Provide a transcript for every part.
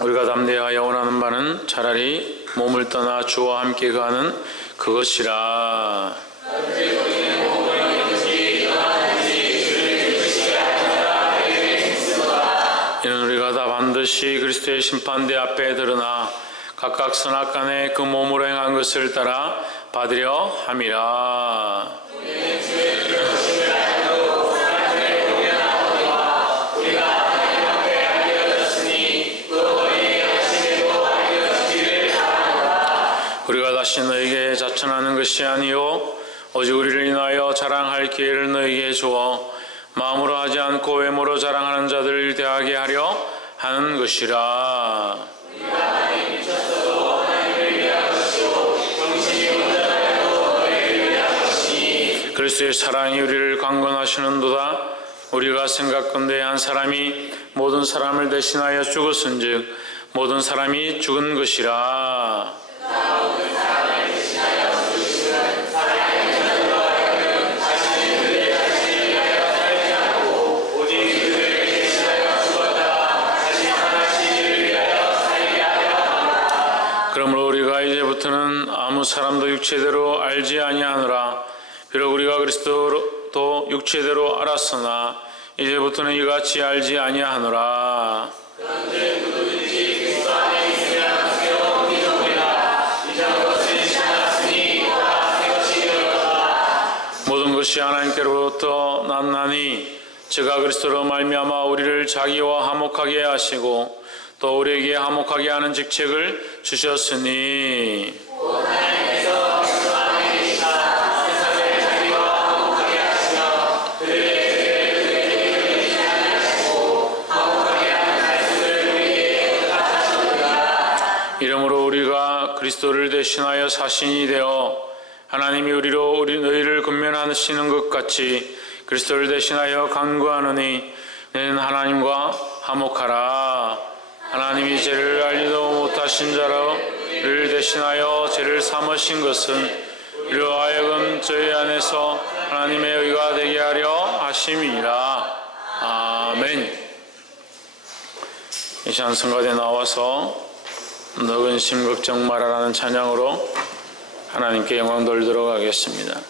우리가 담대하여 원하는 바는 차라리 몸을 떠나 주와 함께 가는 그것이라. 이는 우리가 다 반드시 그리스도의 심판대 앞에 드러나 각각 선악간에 그 몸으로 행한 것을 따라 받으려 함이라. 우리가 다시 너에게 자천하는 것이 아니요 오직 우리를 인하여 자랑할 기회를 너에게 주어 마음으로 하지 않고 외모로 자랑하는 자들을 대하게 하려 하는 것이라. 그리스도의 사랑이 우리를 강건하시는도다. 우리가 생각건대 한 사람이 모든 사람을 대신하여 죽었은즉 모든 사람이 죽은 것이라. 그러므로 우리가 이제부터는 아무 사람도 육체대로 알지 아니하노라. 비록 우리가 그리스도도 육체대로 알았으나 이제부터는 이같이 알지 아니하노라. 모든 것이 하나님께로부터 났나니 저가 그리스도로 말미암아 우리를 자기와 화목하게 하시고 또 우리에게 화목하게 하는 직책을 주셨으니 이러므로 우리가 그리스도를 대신하여 사신이 되어 하나님이 우리로 너희를 권면하시는 것 같이 그리스도를 대신하여 간구하노니 너희는 하나님과 화목하라. 하나님이 죄를 알지도 못하신 자를 대신하여 죄를 삼으신 것은 우리로 하여금 저희 안에서 하나님의 의가 되게 하려 하심이라. 아멘. 이 시간 성가대에 나와서 너 근심 걱정 말아라는 찬양으로 하나님께 영광 돌리도록 하겠습니다.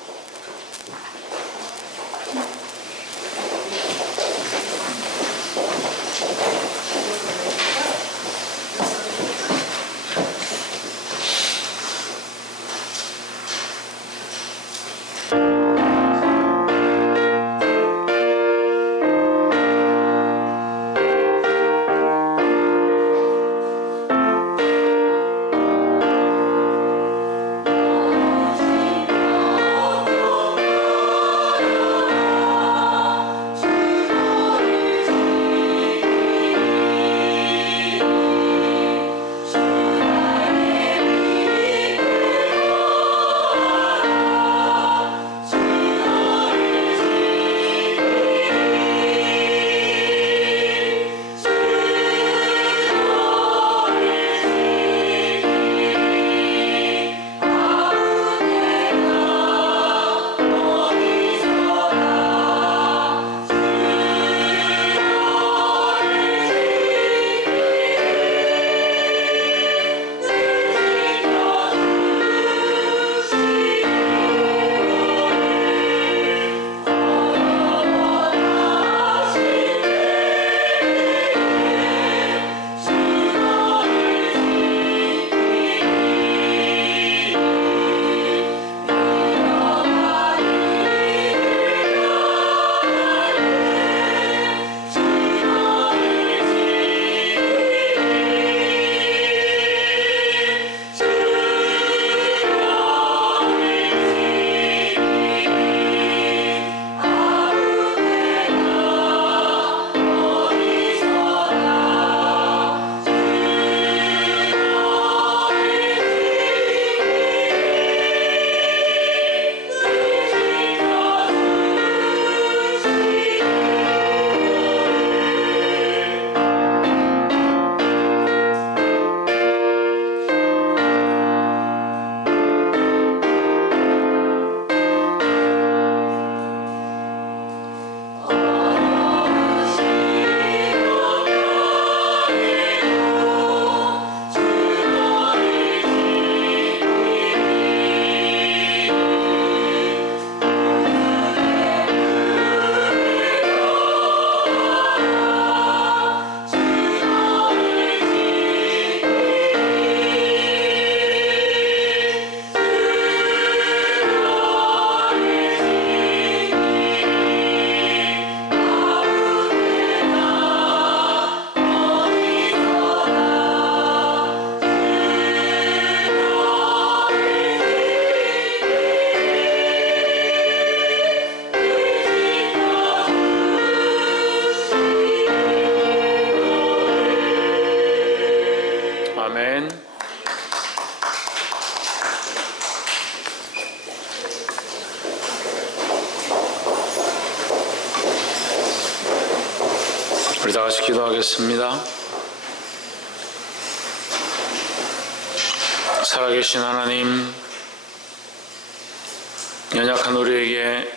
기도하겠습니다. 살아계신 하나님, 연약한 우리에게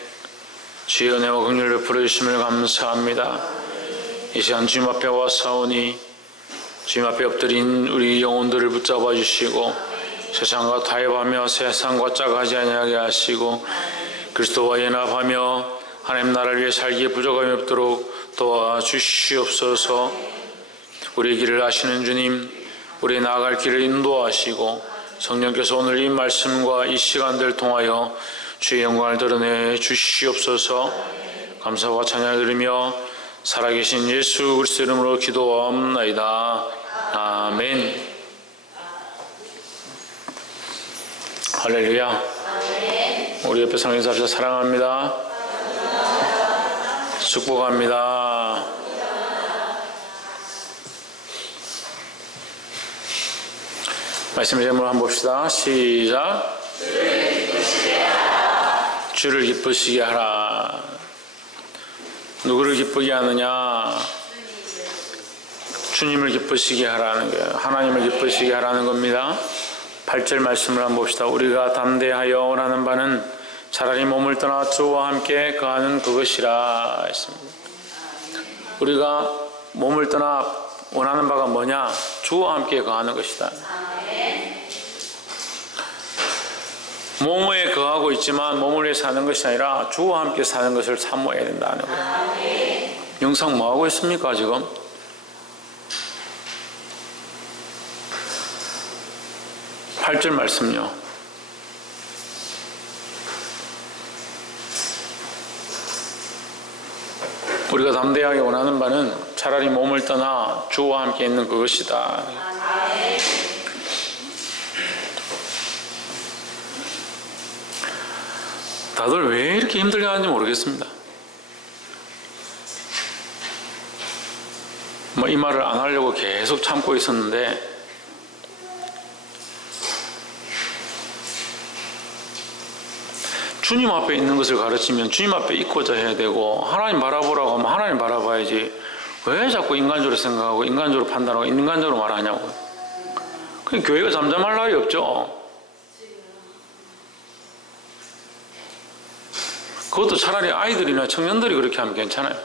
주의 은혜와 긍휼을 베풀어 주심을 감사합니다. 이 시간 주님 앞에 와사오니 주님 앞에 엎드린 우리 영혼들을 붙잡아 주시고 세상과 타협하며 세상과 짝하지 아니하게 하시고 그리스도와 연합하며 하나님 나라를 위해 살기에 부족함이 없도록 도와주시옵소서. 우리의 길을 아시는 주님, 우리 나아갈 길을 인도하시고 성령께서 오늘 이 말씀과 이 시간들을 통하여 주의 영광을 드러내 주시옵소서. 감사와 찬양을 드리며 살아계신 예수 그리스도 이름으로 기도하옵나이다. 아멘. 할렐루야. 우리 옆에 성령 인사합시다. 사랑합니다. 축복합니다. 말씀의 제목을 한번 봅시다. 시작. 주를 기쁘시게 하라. 누구를 기쁘게 하느냐? 주님을 기쁘시게 하라는 거예요. 하나님을 기쁘시게 하라는 겁니다. 8절 말씀을 한번 봅시다. 우리가 담대하여 원하는 바는 차라리 몸을 떠나 주와 함께 거하는 그것이라 했습니다. 우리가 몸을 떠나 원하는 바가 뭐냐? 주와 함께 거하는 것이다. 몸에 거하고 있지만 몸을 위해 사는 것이 아니라 주와 함께 사는 것을 사모해야 된다는 거예요. 영상 뭐 하고 있습니까 지금? 팔 절 말씀요. 우리가 담대하게 원하는 바는 차라리 몸을 떠나 주와 함께 있는 그것이다. 다들 왜 이렇게 힘들게 하는지 모르겠습니다. 이 말을 안 하려고 계속 참고 있었는데 주님 앞에 있는 것을 가르치면 주님 앞에 있고자 해야 되고 하나님 바라보라고 하면 하나님 바라봐야지 왜 자꾸 인간적으로 생각하고 인간적으로 판단하고 인간적으로 말하냐고요. 그냥 교회가 잠잠할 날이 없죠. 그것도 차라리 아이들이나 청년들이 그렇게 하면 괜찮아요.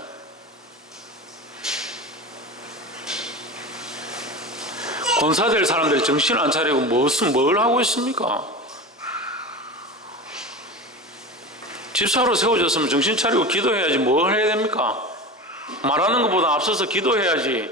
권사될 사람들이 정신 안 차리고 뭘 하고 있습니까? 집사로 세워졌으면 정신 차리고 기도해야지 뭘 해야 됩니까? 말하는 것보다 앞서서 기도해야지.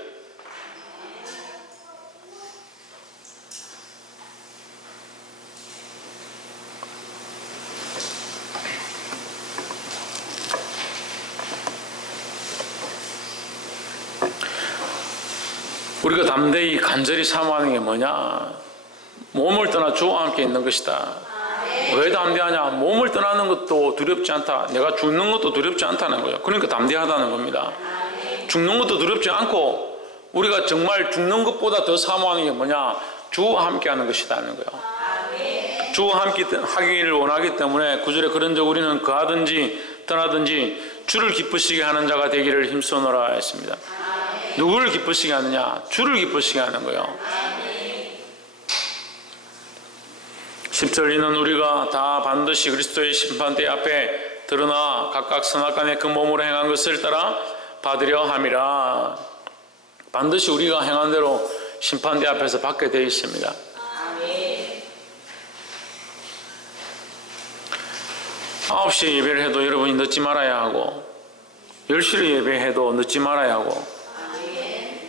우리가 담대히 간절히 사모하는 게 뭐냐? 몸을 떠나 주와 함께 있는 것이다. 왜 담대하냐? 몸을 떠나는 것도 두렵지 않다. 내가 죽는 것도 두렵지 않다는 거예요. 그러니까 담대하다는 겁니다. 죽는 것도 두렵지 않고 우리가 정말 죽는 것보다 더 사모하는 게 뭐냐? 주와 함께 하는 것이라는 거예요. 주와 함께 하기를 원하기 때문에 9절에 그런즉 우리는 거하든지 떠나든지 주를 기쁘시게 하는 자가 되기를 힘쓰노라 했습니다. 누구를 기쁘시게 하느냐? 주를 기쁘시게 하는 거예요. 10절 이는 우리가 다 반드시 그리스도의 심판대 앞에 드러나 각각 선악간에 그 몸으로 행한 것을 따라 받으려 함이라. 반드시 우리가 행한 대로 심판대 앞에서 받게 되어 있습니다. 9시에 예배를 해도 여러분이 늦지 말아야 하고 10시에 예배해도 늦지 말아야 하고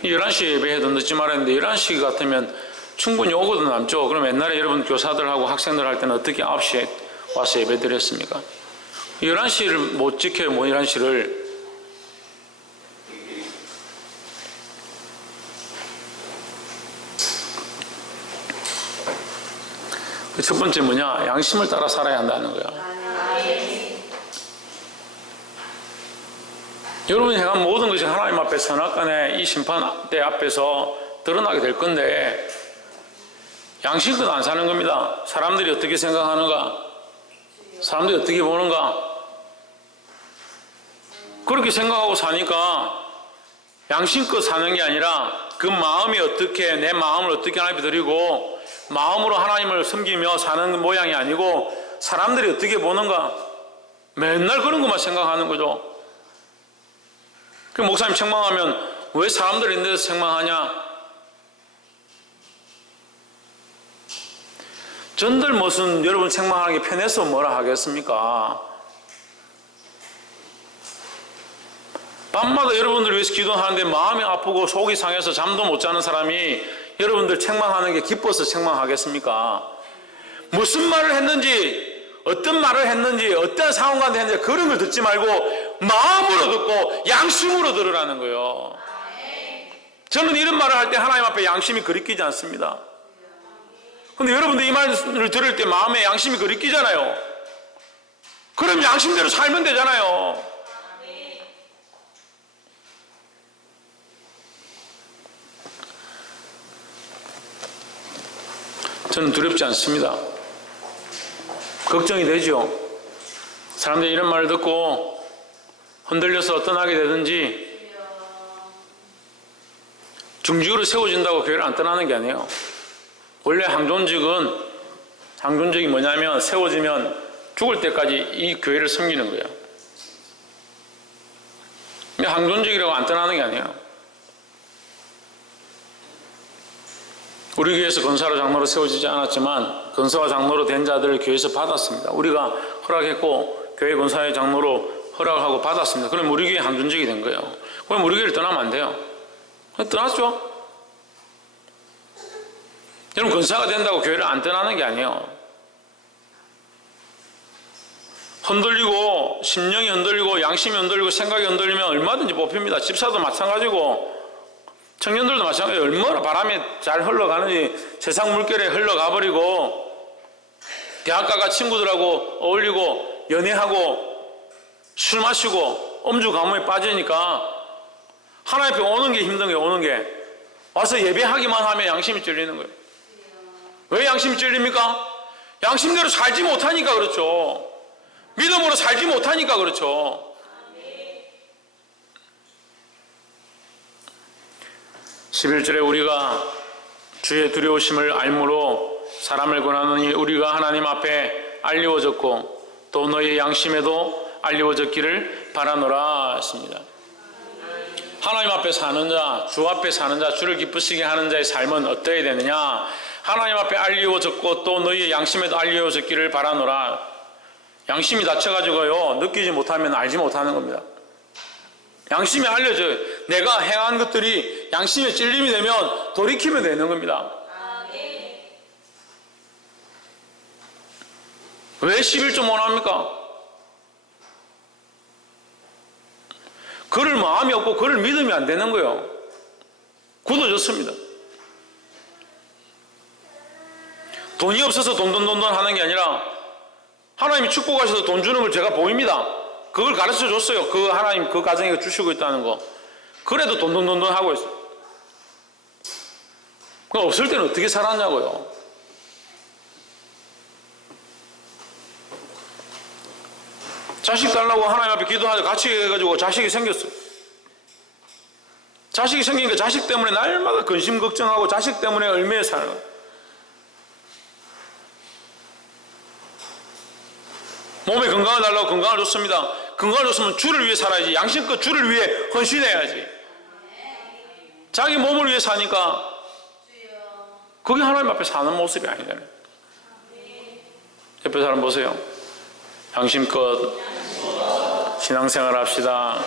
11시에 예배해도 늦지 말아야 하는데 11시 같으면 충분히 오고도 남죠. 그럼 옛날에 여러분 교사들하고 학생들 할 때는 어떻게 9시에 와서 예배 드렸습니까? 11시를 못 지켜요. 11시를. 첫 번째 뭐냐? 양심을 따라 살아야 한다는 거야. 여러분이 행한 모든 것이 하나님 앞에 선악간에 이 심판대 앞에서 드러나게 될 건데 양심껏 안 사는 겁니다. 사람들이 어떻게 생각하는가? 사람들이 어떻게 보는가? 그렇게 생각하고 사니까 양심껏 사는 게 아니라 그 마음이 어떻게, 내 마음을 어떻게 하나님 앞에 드리고 마음으로 하나님을 섬기며 사는 모양이 아니고 사람들이 어떻게 보는가, 맨날 그런 것만 생각하는 거죠. 그 목사님 책망하면 왜 사람들이 있는 데서 책망하냐? 전들 무슨 여러분 책망하는 게 편해서 뭐라 하겠습니까? 밤마다 여러분들 위해서 기도하는데 마음이 아프고 속이 상해서 잠도 못 자는 사람이 여러분들 책망하는 게 기뻐서 책망하겠습니까? 무슨 말을 했는지, 어떤 말을 했는지, 어떤 상황 가운데 했는지 그런 걸 듣지 말고 마음으로 듣고 양심으로 들으라는 거예요. 저는 이런 말을 할 때 하나님 앞에 양심이 거리끼지 않습니다. 근데 여러분들 이 말을 들을 때 마음에 양심이 거리끼잖아요. 그럼 양심대로 살면 되잖아요. 저는 두렵지 않습니다. 걱정이 되죠. 사람들이 이런 말을 듣고 흔들려서 떠나게 되든지, 중직으로 세워진다고 교회를 안 떠나는 게 아니에요. 원래 항존직이 뭐냐면 세워지면 죽을 때까지 이 교회를 섬기는 거예요. 항존직이라고 안 떠나는 게 아니에요. 우리 교회에서 권사로 장로로 세워지지 않았지만 권사와 장로로 된 자들을 교회에서 받았습니다. 우리가 허락했고 교회 권사의 장로로 허락하고 받았습니다. 그럼 우리 교회 항존직이 된 거예요. 그럼 우리 교회를 떠나면 안 돼요. 떠났죠. 여러분, 권사가 된다고 교회를 안 떠나는 게 아니에요. 흔들리고 심령이 흔들리고 양심이 흔들리고 생각이 흔들리면 얼마든지 뽑힙니다. 집사도 마찬가지고 청년들도 마찬가지예요. 얼마나 바람이 잘 흘러가는지 세상 물결에 흘러가 버리고 대학 가가 친구들하고 어울리고 연애하고 술 마시고 음주 가뭄에 빠지니까 하나님 앞에 오는 게 힘든 거예요. 오는 게 와서 예배하기만 하면 양심이 찔리는 거예요. 왜 양심이 찔립니까? 양심대로 살지 못하니까 그렇죠. 믿음으로 살지 못하니까 그렇죠. 11절에 우리가 주의 두려우심을 알므로 사람을 권하느니 우리가 하나님 앞에 알리워졌고 또 너희 양심에도 알리워졌기를 바라노라 했습니다. 하나님 앞에 사는 자, 주 앞에 사는 자, 주를 기쁘시게 하는 자의 삶은 어떠해야 되느냐? 하나님 앞에 알리워졌고 또 너희의 양심에도 알리워졌기를 바라노라. 양심이 다쳐가지고요, 느끼지 못하면 알지 못하는 겁니다. 양심이 알려져요. 내가 행한 것들이 양심에 찔림이 되면 돌이키면 되는 겁니다. 왜 11조 못 합니까? 그럴 마음이 없고 그럴 믿음이 안 되는 거예요. 굳어졌습니다. 돈이 없어서 돈돈 하는 게 아니라 하나님이 축복하셔서 돈 주는 걸 제가 보입니다. 그걸 가르쳐 줬어요. 그 하나님 그 가정에 주시고 있다는 거. 그래도 돈돈 하고 있어요. 그럼 없을 때는 어떻게 살았냐고요. 자식 달라고 하나님 앞에 기도하자 같이 해가지고 자식이 생겼어요. 자식이 생기니까 자식 때문에 날마다 근심 걱정하고 자식 때문에 얼마에 사는 거예요. 몸에 건강을 달라고 건강을 줬습니다. 건강을 줬으면 주를 위해 살아야지. 양심껏 주를 위해 헌신해야지. 자기 몸을 위해 사니까 그게 하나님 앞에 사는 모습이 아니잖아요. 옆에 사람 보세요. 양심껏 신앙생활 합시다.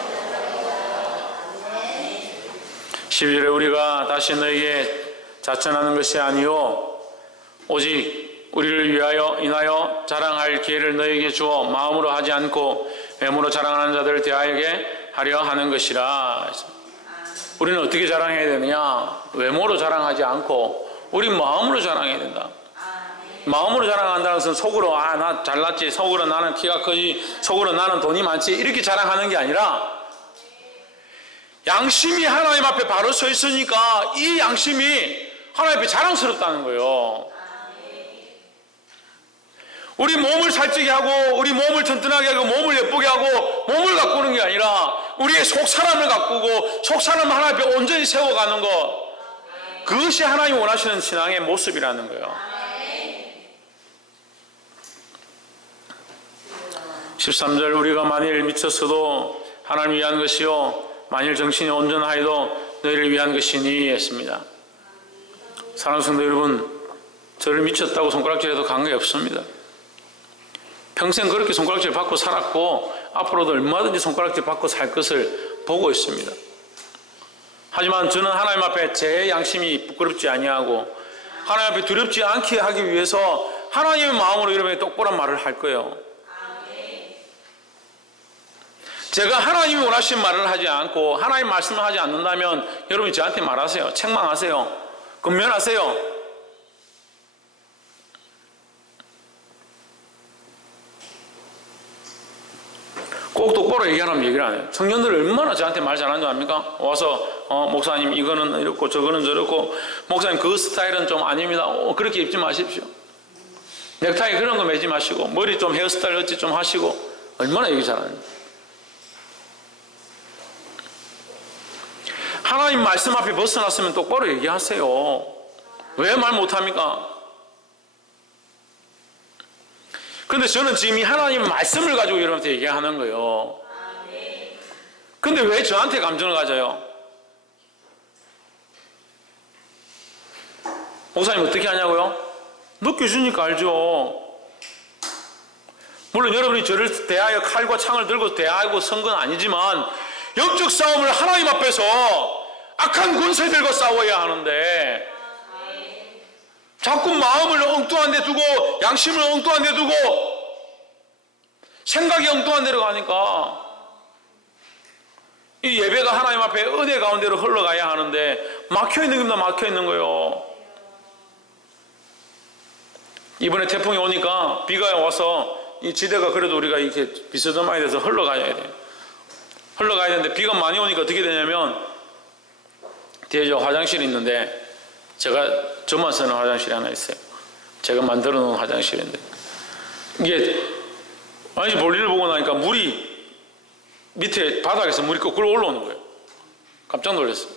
12절에 우리가 다시 너에게 자천하는 것이 아니요 오직 우리를 위하여 인하여 자랑할 기회를 너에게 주어 마음으로 하지 않고 외모로 자랑하는 자들을 대하게 하려 하는 것이라. 우리는 어떻게 자랑해야 되느냐? 외모로 자랑하지 않고 우리 마음으로 자랑해야 된다. 마음으로 자랑한다는 것은 속으로 나 잘났지, 속으로 나는 키가 크지, 속으로 나는 돈이 많지 이렇게 자랑하는 게 아니라 양심이 하나님 앞에 바로 서 있으니까 이 양심이 하나님 앞에 자랑스럽다는 거예요. 우리 몸을 살찌게 하고 우리 몸을 튼튼하게 하고 몸을 예쁘게 하고 몸을 가꾸는 게 아니라 우리의 속사람을 가꾸고 속사람 하나 앞에 온전히 세워가는 것, 그것이 하나님이 원하시는 신앙의 모습이라는 거예요. 13절 우리가 만일 미쳤어도 하나님을 위한 것이요 만일 정신이 온전하여도 너희를 위한 것이니 했습니다. 사랑하는 성도 여러분, 저를 미쳤다고 손가락질해도 관계없습니다. 평생 그렇게 손가락질 받고 살았고 앞으로도 얼마든지 손가락질 받고 살 것을 보고 있습니다. 하지만 저는 하나님 앞에 제 양심이 부끄럽지 아니하고 하나님 앞에 두렵지 않게 하기 위해서 하나님의 마음으로 여러분에게 똑바른 말을 할 거예요. 제가 하나님이 원하시는 말을 하지 않고 하나님 말씀을 하지 않는다면 여러분이 저한테 말하세요. 책망하세요. 권면하세요. 꼭 똑바로 얘기하라면 얘기를 안 해요. 청년들 얼마나 저한테 말 잘하는 줄 압니까? 와서 목사님 이거는 이렇고 저거는 저렇고 목사님 그 스타일은 좀 아닙니다. 그렇게 입지 마십시오. 넥타이 그런 거 매지 마시고 머리 좀 헤어스타일 어찌 좀 하시고 얼마나 얘기 잘하는지. 하나님 말씀 앞에 벗어났으면 똑바로 얘기하세요. 왜 말 못합니까? 그런데 저는 지금 이 하나님의 말씀을 가지고 여러분한테 얘기하는 거예요. 근데 왜 저한테 감정을 가져요? 목사님 어떻게 하냐고요? 느껴주니까 알죠. 물론 여러분이 저를 대하여 칼과 창을 들고 대하고 선 건 아니지만 영적 싸움을 하나님 앞에서 악한 권세들과 싸워야 하는데 자꾸 마음을 엉뚱한 데 두고 양심을 엉뚱한 데 두고 생각이 엉뚱한 데로 가니까 이 예배가 하나님 앞에 은혜 가운데로 흘러가야 하는데 막혀있는 겁니다. 막혀있는 거예요. 이번에 태풍이 오니까 비가 와서 이 지대가 그래도 우리가 이렇게 비스듬하게 돼서 흘러가야 돼요. 흘러가야 되는데 비가 많이 오니까 어떻게 되냐면 뒤에 저 화장실이 있는데 제가 저만 쓰는 화장실이 하나 있어요. 제가 만들어 놓은 화장실인데 이게 완전히 볼일을 보고 나니까 물이 밑에 바닥에서 물이 거꾸로 올라오는 거예요. 깜짝 놀랐어요.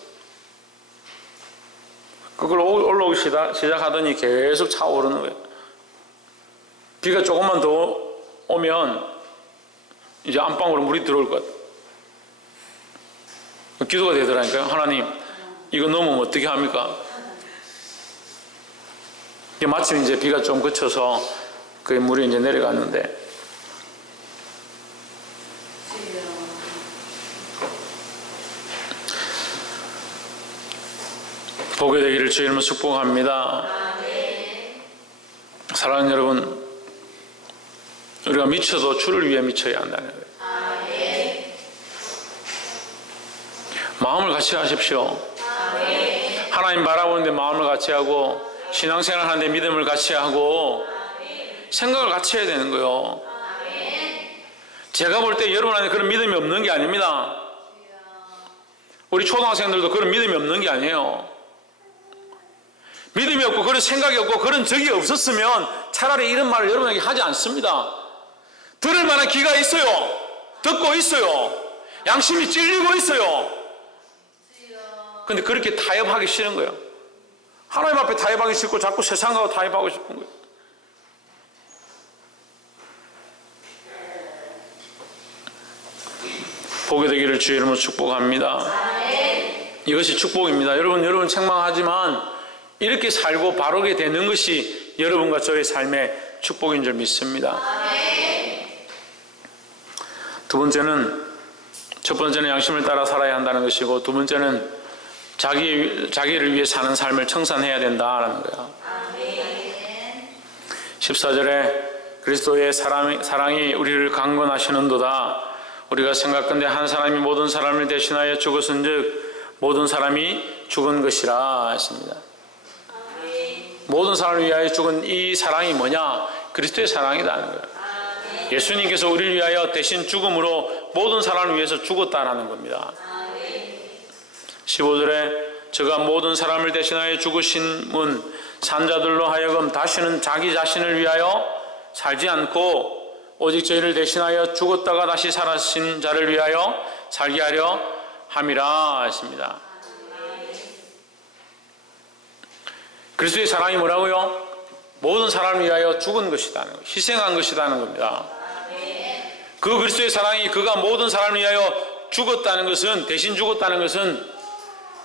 거꾸로 올라오기 시작하더니 계속 차오르는 거예요. 비가 조금만 더 오면 이제 안방으로 물이 들어올 것 같아요. 기도가 되더라니까요. 하나님 이거 넘으면 어떻게 합니까? 마침 이제 비가 좀 그쳐서 그 물이 이제 내려갔는데 보게 되기를 주의 이름으로 축복합니다. 사랑하는 여러분, 우리가 미쳐도 주를 위해 미쳐야 한다는 거예요. 마음을 같이 하십시오. 하나님 바라보는데 마음을 같이 하고 신앙생활 하는데 믿음을 같이 하고 생각을 같이 해야 되는 거예요. 제가 볼 때 여러분 안에 그런 믿음이 없는 게 아닙니다. 우리 초등학생들도 그런 믿음이 없는 게 아니에요. 믿음이 없고 그런 생각이 없고 그런 적이 없었으면 차라리 이런 말을 여러분에게 하지 않습니다. 들을 만한 귀가 있어요. 듣고 있어요. 양심이 찔리고 있어요. 근데 그렇게 타협하기 싫은 거예요. 하나님 앞에 타협하기 싫고 자꾸 세상하고 타협하고 싶은 거예요. 보게 되기를 주의 이름으로 축복합니다. 이것이 축복입니다. 여러분 책망하지만 이렇게 살고 바르게 되는 것이 여러분과 저의 삶의 축복인 줄 믿습니다. 첫 번째는 양심을 따라 살아야 한다는 것이고, 두 번째는 자기를 위해 사는 삶을 청산해야 된다라는 거야. 14절에 그리스도의 사랑이 우리를 강건하시는도다. 우리가 생각건대 한 사람이 모든 사람을 대신하여 죽었은즉 모든 사람이 죽은 것이라 했습니다. 모든 사람을 위하여 죽은 이 사랑이 뭐냐? 그리스도의 사랑이라는 거예요. 예수님께서 우리를 위하여 대신 죽음으로 모든 사람을 위해서 죽었다라는 겁니다. 15절에 저가 모든 사람을 대신하여 죽으신 분 산자들로 하여금 다시는 자기 자신을 위하여 살지 않고 오직 저희를 대신하여 죽었다가 다시 살아신 자를 위하여 살게 하려 함이라 했습니다. 그리스도의 사랑이 뭐라고요? 모든 사람을 위하여 죽은 것이다는 것, 희생한 것이라는 겁니다. 그 그리스도의 사랑이 그가 모든 사람을 위하여 죽었다는 것은, 대신 죽었다는 것은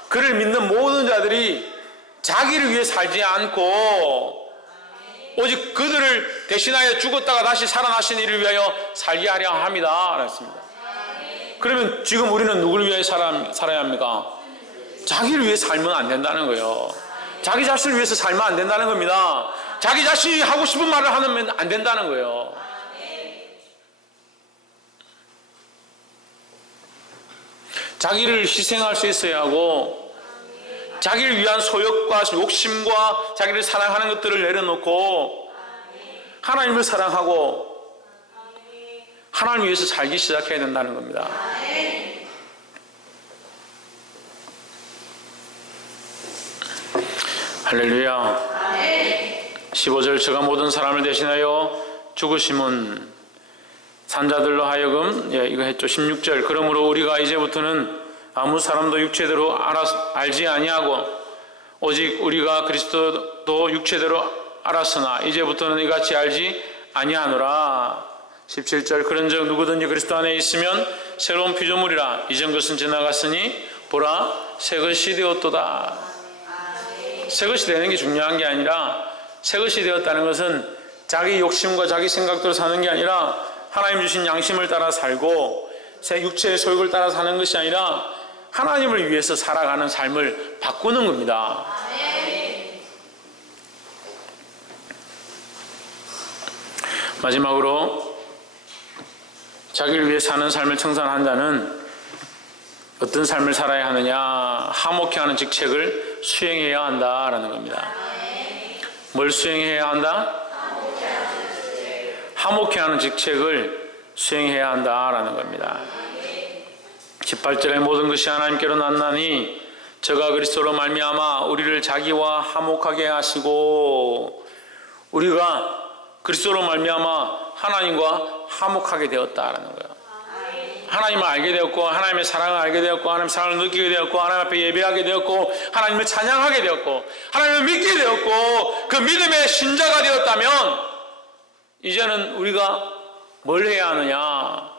그를 믿는 모든 자들이 자기를 위해 살지 않고 오직 그들을 대신하여 죽었다가 다시 살아나신 이를 위하여 살게 하려 합니다 그랬습니다. 그러면 지금 우리는 누구를 위해 살아야 합니까? 자기를 위해 살면 안 된다는 거예요. 자기 자신을 위해서 살면 안 된다는 겁니다. 자기 자신이 하고 싶은 말을 하면 안 된다는 거예요. 자기를 희생할 수 있어야 하고 자기를 위한 소욕과 욕심과 자기를 사랑하는 것들을 내려놓고 하나님을 사랑하고 하나님을 위해서 살기 시작해야 된다는 겁니다. 할렐루야. 15절 저가 모든 사람을 대신하여 죽으심은 산자들로 하여금 이거 했죠. 16절 그러므로 우리가 이제부터는 아무 사람도 육체대로 알지 아니하고 오직 우리가 그리스도도 육체대로 알았으나 이제부터는 이같이 알지 아니하노라. 17절 그런즉 누구든지 그리스도 안에 있으면 새로운 피조물이라 이전 것은 지나갔으니 보라 새 것이 되었도다. 새 것이 되는 게 중요한 게 아니라 새 것이 되었다는 것은 자기 욕심과 자기 생각대로 사는 게 아니라 하나님 주신 양심을 따라 살고 새 육체의 소욕을 따라 사는 것이 아니라 하나님을 위해서 살아가는 삶을 바꾸는 겁니다. 마지막으로 자기를 위해 사는 삶을 청산한 자는 어떤 삶을 살아야 하느냐? 화목해 하는 직책을 수행해야 한다라는 겁니다. 뭘 수행해야 한다? 화목해 하는 직책을 수행해야 한다라는 겁니다. 18절에 모든 것이 하나님께로 났나니 저가 그리스도로 말미암아 우리를 자기와 화목하게 하시고 우리가 그리스도로 말미암아 하나님과 화목하게 되었다라는 거예요. 하나님을 알게 되었고 하나님의 사랑을 알게 되었고 하나님의 사랑을 느끼게 되었고 하나님 앞에 예배하게 되었고 하나님을 찬양하게 되었고 하나님을 믿게 되었고 그 믿음의 신자가 되었다면 이제는 우리가 뭘 해야 하느냐?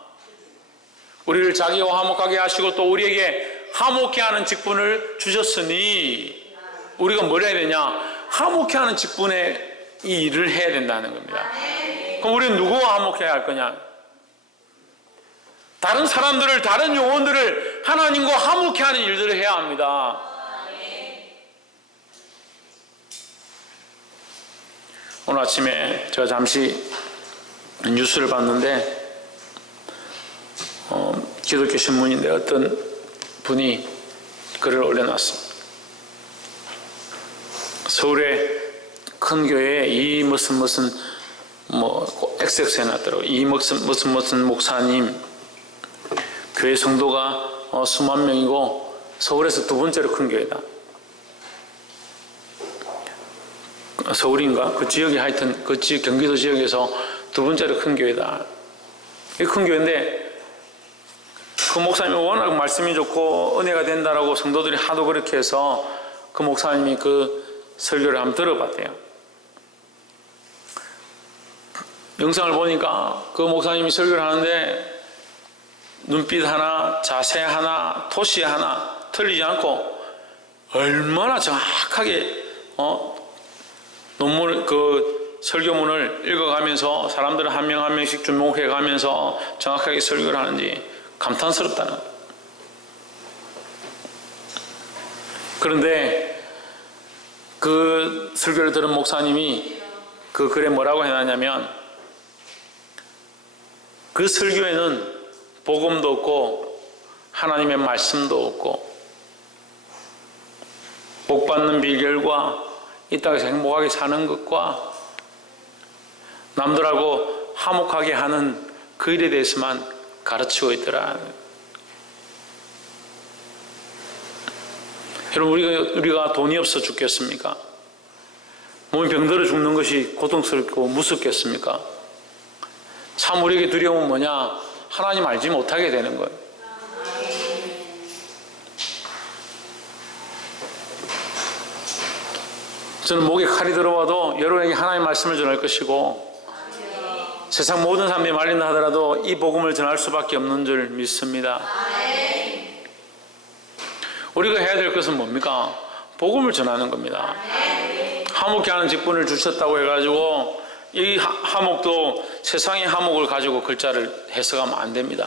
우리를 자기와 화목하게 하시고 또 우리에게 화목해 하는 직분을 주셨으니 우리가 뭘 해야 되냐? 화목해 하는 직분의 이 일을 해야 된다는 겁니다. 그럼 우리는 누구와 화목해야 할 거냐? 다른 사람들을, 다른 영혼들을 하나님과 화목해 하는 일들을 해야 합니다. 오늘 아침에 제가 잠시 뉴스를 봤는데 기독교 신문인데 어떤 분이 글을 올려놨습니다. 서울의 큰 교회에 이 무슨 XX 해놨더라고요. 이 무슨 목사님 교회 성도가 수만 명이고 서울에서 두 번째로 큰 교회다. 서울인가? 그 지역이 하여튼 그 경기도 지역에서 두 번째로 큰 교회다. 이 큰 교회인데 그 목사님이 워낙 말씀이 좋고 은혜가 된다라고 성도들이 하도 그렇게 해서 그 목사님이 그 설교를 한번 들어봤대요. 영상을 보니까 그 목사님이 설교를 하는데 눈빛 하나, 자세 하나, 토시 하나 틀리지 않고 얼마나 정확하게 논문 그 설교문을 읽어가면서 사람들을 한 명 한 명씩 주목해가면서 정확하게 설교를 하는지 감탄스럽다는 거예요. 그런데 그 설교를 들은 목사님이 그 글에 뭐라고 해놨냐면 그 설교에는 복음도 없고 하나님의 말씀도 없고 복받는 비결과 이 땅에서 행복하게 사는 것과 남들하고 화목하게 하는 그 일에 대해서만 가르치고 있더라. 여러분 우리가 돈이 없어 죽겠습니까? 몸이 병들어 죽는 것이 고통스럽고 무섭겠습니까? 참 우리에게 두려움은 뭐냐? 하나님 알지 못하게 되는 거예요. 저는 목에 칼이 들어와도 여러분에게 하나님의 말씀을 전할 것이고, 세상 모든 사람이 말린다 하더라도 이 복음을 전할 수밖에 없는 줄 믿습니다. 우리가 해야 될 것은 뭡니까? 복음을 전하는 겁니다. 화목케 하는 직분을 주셨다고 해가지고 이 화목도 세상의 화목을 가지고 글자를 해석하면 안 됩니다.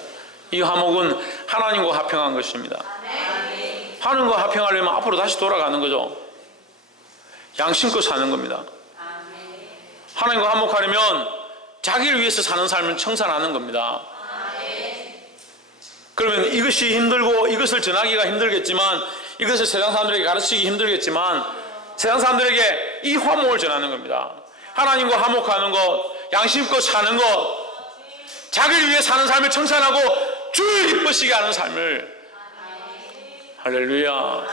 이 화목은 하나님과 화평한 것입니다. 하나님과 화평하려면 앞으로 다시 돌아가는 거죠. 양심껏 사는 겁니다. 하나님과 화목하려면 자기를 위해서 사는 삶을 청산하는 겁니다. 그러면 이것이 힘들고 이것을 전하기가 힘들겠지만, 이것을 세상 사람들에게 가르치기 힘들겠지만, 세상 사람들에게 이 화목을 전하는 겁니다. 하나님과 화목하는 것, 양심껏 사는 것, 자기를 위해 사는 삶을 청산하고 주를 기쁘시게 하는 삶을. 할렐루야.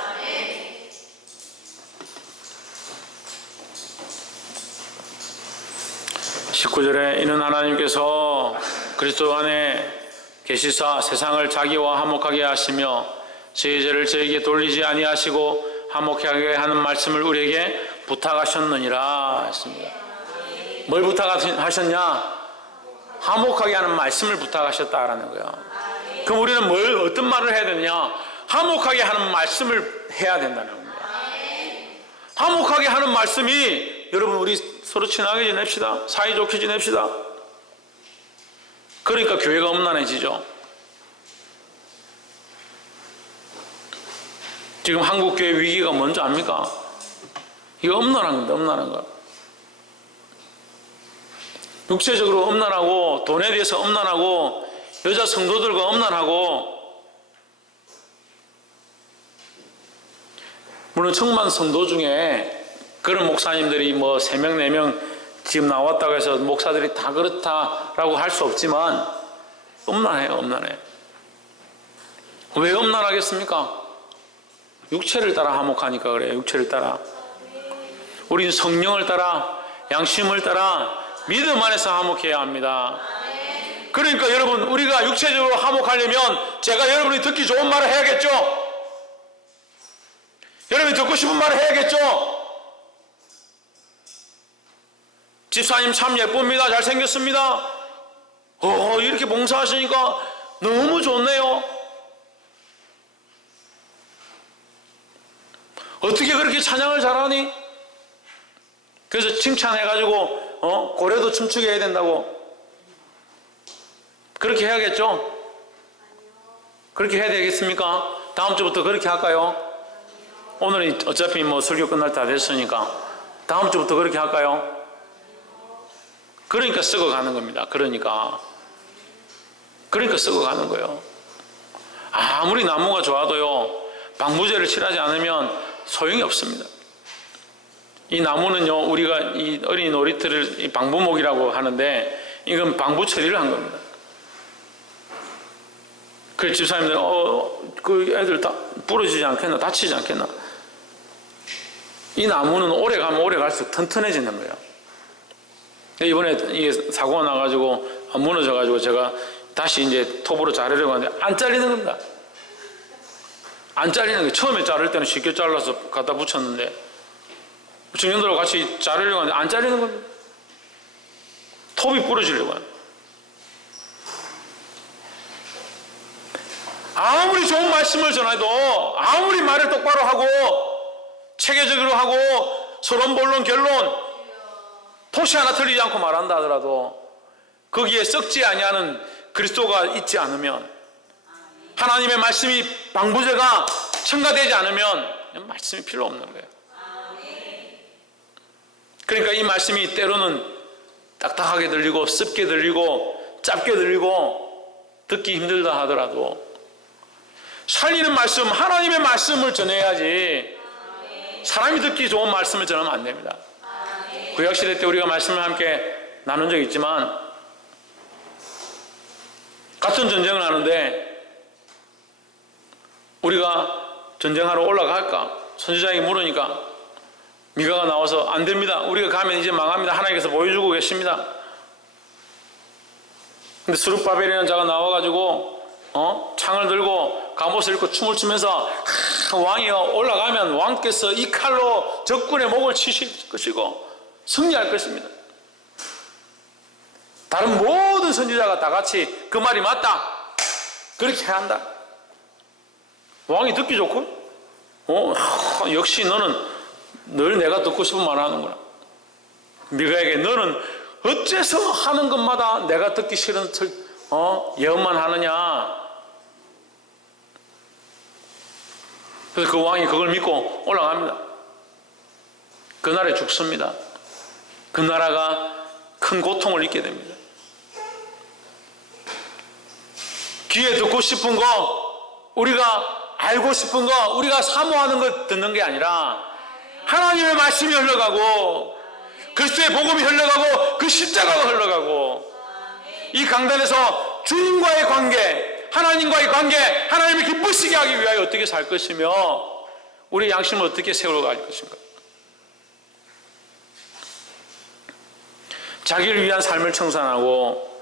19절에 이는 하나님께서 그리스도 안에 계시사 세상을 자기와 화목하게 하시며 저희 죄를 저에게 돌리지 아니하시고 화목하게 하는 말씀을 우리에게 부탁하셨느니라 했습니다. 뭘 부탁하셨냐? 화목하게 하는 말씀을 부탁하셨다라는 거예요. 그럼 우리는 어떤 말을 해야 되느냐? 화목하게 하는 말씀을 해야 된다는 겁니다. 화목하게 하는 말씀이, 여러분 우리 서로 친하게 지냅시다. 사이좋게 지냅시다. 그러니까 교회가 음란해지죠. 지금 한국교회 위기가 뭔지 압니까? 이거 음란한 겁니다. 음란한 거. 육체적으로 음란하고, 돈에 대해서 음란하고, 여자 성도들과 음란하고, 물론 청만 성도 중에 그런 목사님들이 뭐 3명, 4명 지금 나왔다고 해서 목사들이 다 그렇다라고 할 수 없지만 음란해요. 음란해. 왜 음란하겠습니까? 육체를 따라 화목하니까 그래요. 육체를 따라. 우리는 성령을 따라, 양심을 따라 믿음 안에서 화목해야 합니다. 그러니까 여러분, 우리가 육체적으로 화목하려면 제가 여러분이 듣기 좋은 말을 해야겠죠? 여러분이 듣고 싶은 말을 해야겠죠? 집사님 참 예쁩니다. 잘생겼습니다. 이렇게 봉사하시니까 너무 좋네요. 어떻게 그렇게 찬양을 잘하니? 그래서 칭찬해가지고 고래도 춤추게 해야 된다고. 그렇게 해야겠죠? 그렇게 해야 되겠습니까? 다음 주부터 그렇게 할까요? 오늘은 어차피 뭐 설교 끝날 때 다 됐으니까 다음 주부터 그렇게 할까요? 그러니까 썩어가는 겁니다. 그러니까 썩어가는 거예요. 아무리 나무가 좋아도요, 방부제를 칠하지 않으면 소용이 없습니다. 이 나무는요, 우리가 이 어린이 놀이터를 이 방부목이라고 하는데, 이건 방부 처리를 한 겁니다. 그래서 집사님들, 그 애들 다 부러지지 않겠나? 다치지 않겠나? 이 나무는 오래 가면 오래 갈수록 튼튼해지는 거예요. 이번에 이게 사고가 나가지고 무너져가지고 제가 다시 이제 톱으로 자르려고 하는데 안 잘리는 겁니다. 안 잘리는 거예요. 처음에 자를 때는 쉽게 잘라서 갖다 붙였는데 청년들하고 같이 자르려고 하는데 안 잘리는 겁니다. 톱이 부러지려고 하는. 아무리 좋은 말씀을 전해도, 아무리 말을 똑바로 하고 체계적으로 하고 서론본론 결론 토시 하나 틀리지 않고 말한다 하더라도 거기에 썩지 아니하는 그리스도가 있지 않으면, 하나님의 말씀이 방부제가 첨가되지 않으면 말씀이 필요 없는 거예요. 그러니까 이 말씀이 때로는 딱딱하게 들리고 습게 들리고 짧게 들리고 듣기 힘들다 하더라도 살리는 말씀, 하나님의 말씀을 전해야지 사람이 듣기 좋은 말씀을 전하면 안 됩니다. 구약시대 때 우리가 말씀을 함께 나눈 적이 있지만, 같은 전쟁을 하는데 우리가 전쟁하러 올라갈까? 선지자에게 물으니까 미가가 나와서 안 됩니다. 우리가 가면 이제 망합니다. 하나님께서 보여주고 계십니다. 근데 스룹바벨이라는 자가 나와가지고 창을 들고 갑옷을 입고 춤을 추면서 왕이 올라가면 왕께서 이 칼로 적군의 목을 치실 것이고 승리할 것입니다. 다른 모든 선지자가 다 같이 그 말이 맞다, 그렇게 해야 한다. 왕이 듣기 좋고 역시 너는 늘 내가 듣고 싶은 말 하는구나. 미가에게 너는 어째서 하는 것마다 내가 듣기 싫은 예언만 하느냐. 그래서 그 왕이 그걸 믿고 올라갑니다. 그날에 죽습니다. 그 나라가 큰 고통을 잊게 됩니다. 귀에 듣고 싶은 거, 우리가 알고 싶은 거, 우리가 사모하는 거 듣는 게 아니라 하나님의 말씀이 흘러가고 그리스도의 복음이 흘러가고 그 십자가가 흘러가고 이 강단에서 주님과의 관계, 하나님과의 관계, 하나님을 기쁘시게 하기 위하여 어떻게 살 것이며 우리의 양심을 어떻게 세워갈 것인가. 자기를 위한 삶을 청산하고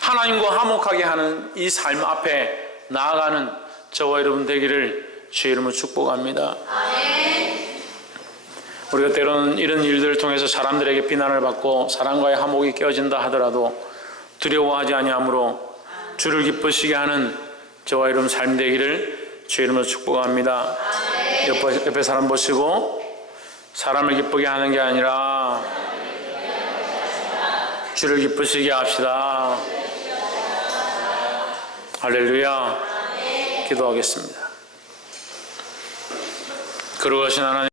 하나님과 화목하게 하는 이 삶 앞에 나아가는 저와 여러분 되기를 주의 이름으로 축복합니다. 우리가 때로는 이런 일들을 통해서 사람들에게 비난을 받고 사람과의 화목이 깨어진다 하더라도 두려워하지 아니하므로 주를 기쁘시게 하는 저와 여러분 삶 되기를 주의 이름으로 축복합니다. 옆에 사람 보시고 사람을 기쁘게 하는 게 아니라 주를 기쁘시게 합시다. 할렐루야. 기도하겠습니다. 거룩하신 하나님,